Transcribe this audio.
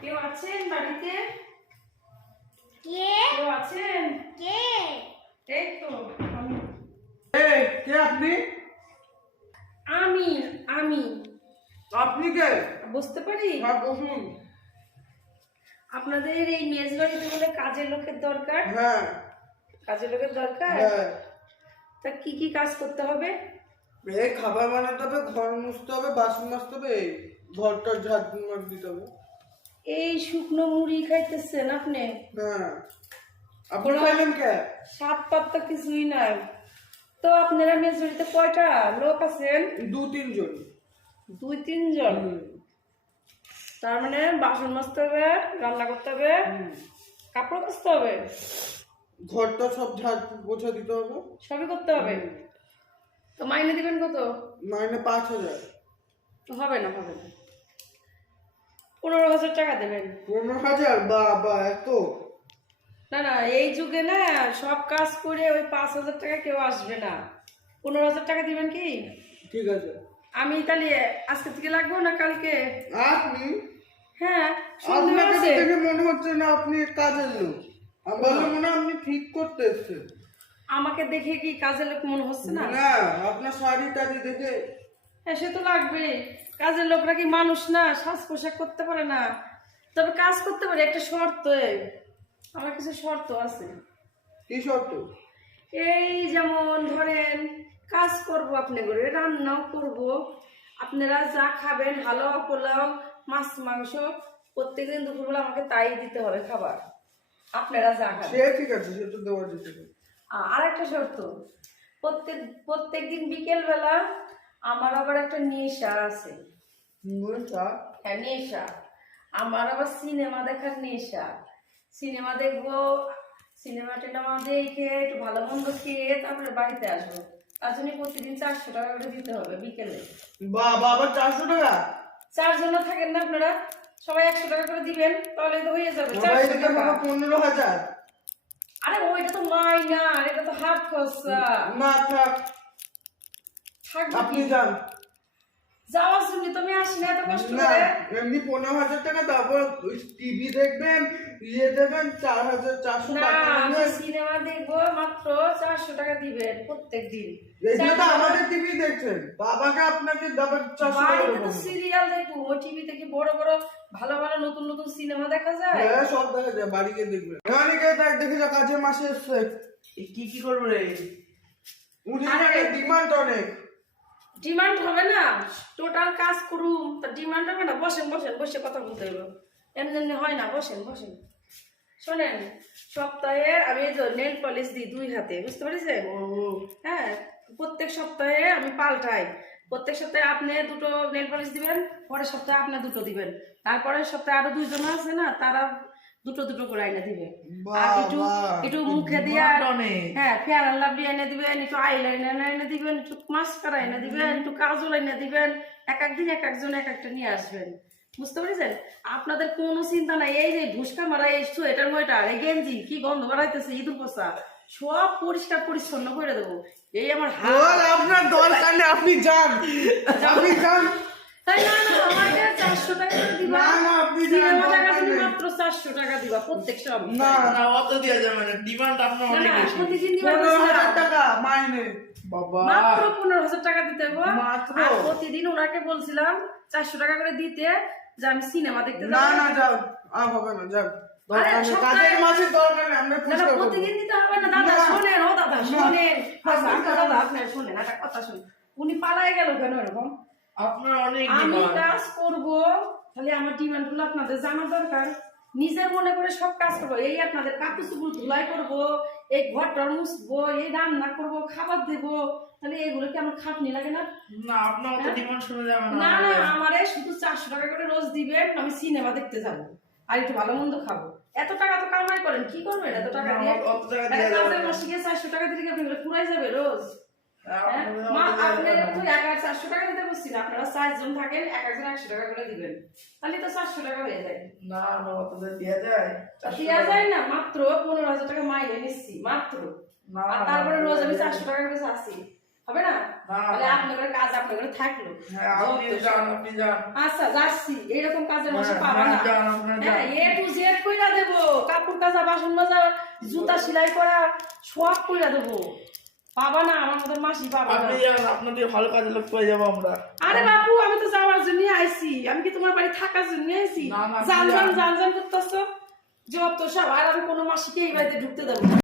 কেউ আছেন বাড়িতে? কে? কেউ আছেন? কে? এই তো আমি। এই কে আপনি? আমি আমি। আপনি কে? বুঝতে পারি? হ্যাঁ বসুন। আপনাদের এই মেজ বাড়িতে বলে কাজের লোকের দরকার। হ্যাঁ। কাজের লোকের দরকার? হ্যাঁ। তা কি কি কাজ করতে হবে? এই খাবার বানাতে হবে ঘর মুছতে হবে বাসন মাজতে হবে ঘরটা ঝাড় মার দিতে হবে। এই শুকনো মুড়ি খাইতেছেন আপনি? হ্যাঁ। আপনি খাইলেন কে? সাত পাত তো কিছুই নাই। তো আপনারা মেজ বাড়িতে কয়টা লোক আছেন? দু তিনজন। দুই তিনজন? তার মানে বাসন মাজতে হবে রান্না করতে হবে। কাপড় কাচতে হবে? ঘরটা সব ঝাড় পোছা দিতে হবে। সবই করতে হবে? তো মাইনে দিবেন কত? মাইনে পাঁচ হাজার। তো হবে না হবে না। পনেরো হাজার টাকা দেবেন। পনেরো হাজার? বা বা এত। না না এই যুগে না সব কাজ করে ওই পাঁচ হাজার টাকা কেউ আসবে না। পনেরো হাজার টাকা দিবেন কি? ঠিক আছে। আমি তাহলে আজকে থেকে লাগবো না কালকে? আপনি? হ্যাঁ আছে। দেখে মনে হচ্ছে না আপনি কাজের লোক। আমি ভাবলাম মনে আপনি ঠিক করতে এসছেন। আমাকে দেখে কি কাজের লোক মনে হচ্ছে না? না আপনার শাড়ি টাড়ি দেখে হ্যাঁ সে তো লাগবে। কাজের লোকরা কি মানুষ না? সাজ পোশাক করতে পারে না। তবে কাজ করতে পারে একটা শর্ত আমার কিছু শর্ত আছে। কি শর্ত? এই যেমন ধরেন কাজ করব আপনি করে রান্নাও করব। আপনারা যা খাবেন হালুয়া পোলাও মাছ মাংস প্রত্যেকদিন দুপুরবেলা আমাকে তাই দিতে হবে খাবার। আপনারা যা খাবেন। সে ঠিক আছে সে তো দেওয়া যেতে আর একটা শর্ত। প্রত্যেক প্রত্যেক দিন বিকেলবেলা আমার আবার একটা নেশা আছে। তা হ্যাঁ নেশা। আমার আবার সিনেমা দেখার নেশা। সিনেমা দেখব সিনেমা টিনেমা দেখে একটু ভালো মন্দ খেয়ে তারপরে বাড়িতে আসব। তার জন্য প্রতিদিন চারশো টাকা করে দিতে হবে বিকেলে। বাবা চারশো টাকা? চারজন থাকেন না আপনারা? সবাই একশো টাকা করে দিবেন তাহলে তো হয়ে যাবে। পনেরো হাজার। আরে ওইটা তো মাইনা আর এটা তো হাত খরচা। না থাক। আপনি যান। যাওয়ার জন্য তুমি আসি না এত কষ্ট করে। এমনি পনেরো হাজার টাকা তারপর টিভি দেখবেন ইয়ে দেখবেন চার হাজার চারশো টাকা আমি সিনেমা দেখব মাত্র চারশো টাকা দিবেন প্রত্যেক দিন। তো আমাদের টিভি দেখছেন। বাবাকে আপনাকে দাবার চারশো টাকা তো সিরিয়াল দেখব। ওই টিভিতে কি বড় বড় ভালো ভালো নতুন নতুন সিনেমা দেখা যায়। হ্যাঁ সব দেখা যায় বাড়ি গিয়ে দেখবেন এখানে গিয়ে দেখ দেখে যা কাজে মাসে কি কি করব রে? উনি ডিমান্ড অনেক। ডিমান্ড হবে না। টোটাল কাজ করুম। তা ডিমান্ড হবে না। বসেন বসেন বসে কথা বলতে হবে এমনি এমনি হয় না বসেন বসেন। শোনেন সপ্তাহে আমি নেল পলিশ দিই দুই হাতে বুঝতে পেরেছেন? হ্যাঁ প্রত্যেক সপ্তাহে আমি পাল্টাই। প্রত্যেক সপ্তাহে আপনি দুটো নেল পলিশ দিবেন পরের সপ্তাহে আপনি দুটো দিবেন। তারপরের সপ্তাহে আরও দুইজন আছে না তারা দুটো দুটো করে আইনা দিবে। আর একটু একটু মুখে দিয়া হ্যাঁ ফেয়ার লাভলি এনে দিবেন একটু আইলাইনার এনে দিবেন একটু মাস্কারা এনে দিবেন একটু কাজল এনে দিবেন এক একদিন এক একজন এক একটা নিয়ে আসবেন। বুঝতে পেরেছেন? আপনাদের কোনো চিন্তা নাই। এই যে ভুসকা মারা এই সোয়েটার মোয়েটার এই গেঞ্জি কি গন্ধ বাড়াইতেছে ইঁদুর পোষা। সব পরিষ্কার পরিচ্ছন্ন করে দেবো। এই আমার হাত আপনার দরকার আপনি যান। আপনি যান। তাই না না আমাকে চারশো টাকা দিবা। না, না, আপনি সিনেমা মাত্র চারশো টাকা দিবা প্রত্যেক সব না না অত যাবে না ডিমান্ড আপনার অনেক বেশি। প্রতিদিন টাকা মাইনে। বাবা। মাত্র পনেরো হাজার টাকা দিতে হবে। মাত্র? আর প্রতিদিন ওনাকে বলছিলাম চারশো টাকা করে দিতে যে আমি সিনেমা দেখতে না না যাও। আর হবে না যাও প্রতিদিন দিতে হবে না দাদা। শোনেন ও দাদা শোনেন। আপনি দাদা আপনার শোনেন একটা কথা শুনুন। উনি পালায় গেল কেন এরকম? আপনার অনেক আমি কাজ করব তাহলে আমার ডিমান্ডগুলো আপনাদের জানা দরকার। নিজের মনে করে সব কাজ করব। এই আপনাদের কাপড় চুপুর ধুলাই করব এই ঘরটা মুছবো এই রান্না করব খাবার দেবো তাহলে এগুলো কি আমার খাটনি লাগে না? না আপনার অত ডিমান্ড শুনে যাবে না না না আমারে শুধু চারশো টাকা করে রোজ দিবেন আমি সিনেমা দেখতে যাব। আর একটু ভালো মন্দ খাব। এত টাকা তো কামাই করেন কি করবেন এত টাকা দিয়ে? কাজের মাসে গিয়ে চারশো টাকা দিলে কি আপনার পুরাই যাবে রোজ? হ্যাঁ, হ্যাঁ? মা আপনি এক চারশো টাকা দিতে বলছি না আপনারা চারজন থাকেন এক একজন একশো টাকা করে দিবেন। তাহলে তো চারশো টাকা হয়ে যায়। না না অত দেওয়া যায় দেওয়া যায় না মাত্র পনেরো হাজার টাকা মাইনে নিচ্ছি মাত্র। আর তারপরে রোজ আমি চারশো টাকা করে চাচ্ছি হবে না? না, তাহলে না। আপনাদের কাজ আপনাদের থাকল। হ্যাঁ আচ্ছা যাচ্ছি। এইরকম কাজের মাসে হ্যাঁ, পাবা না। হ্যাঁ, আপনারা হ্যাঁ। এ টু জেড কইরা দেবো কাপড় কাচা বাসন মাজা জুতা সেলাই করা সব কইরা দেবো। পাবা না আমার মতো মাসি পাবা না। আপনি যান আপনাদের ভালো কাজে লোক পেয়ে যাব আমরা। আরে বাপু আমি তো যাওয়ার জন্য আইছি। আমি কি তোমার বাড়ি থাকার জন্য আইছি? জান জান জান জান করতেছ? তো সব আর আমি কোনো মাসিকে এই বাড়িতে ঢুকতে দেবো না।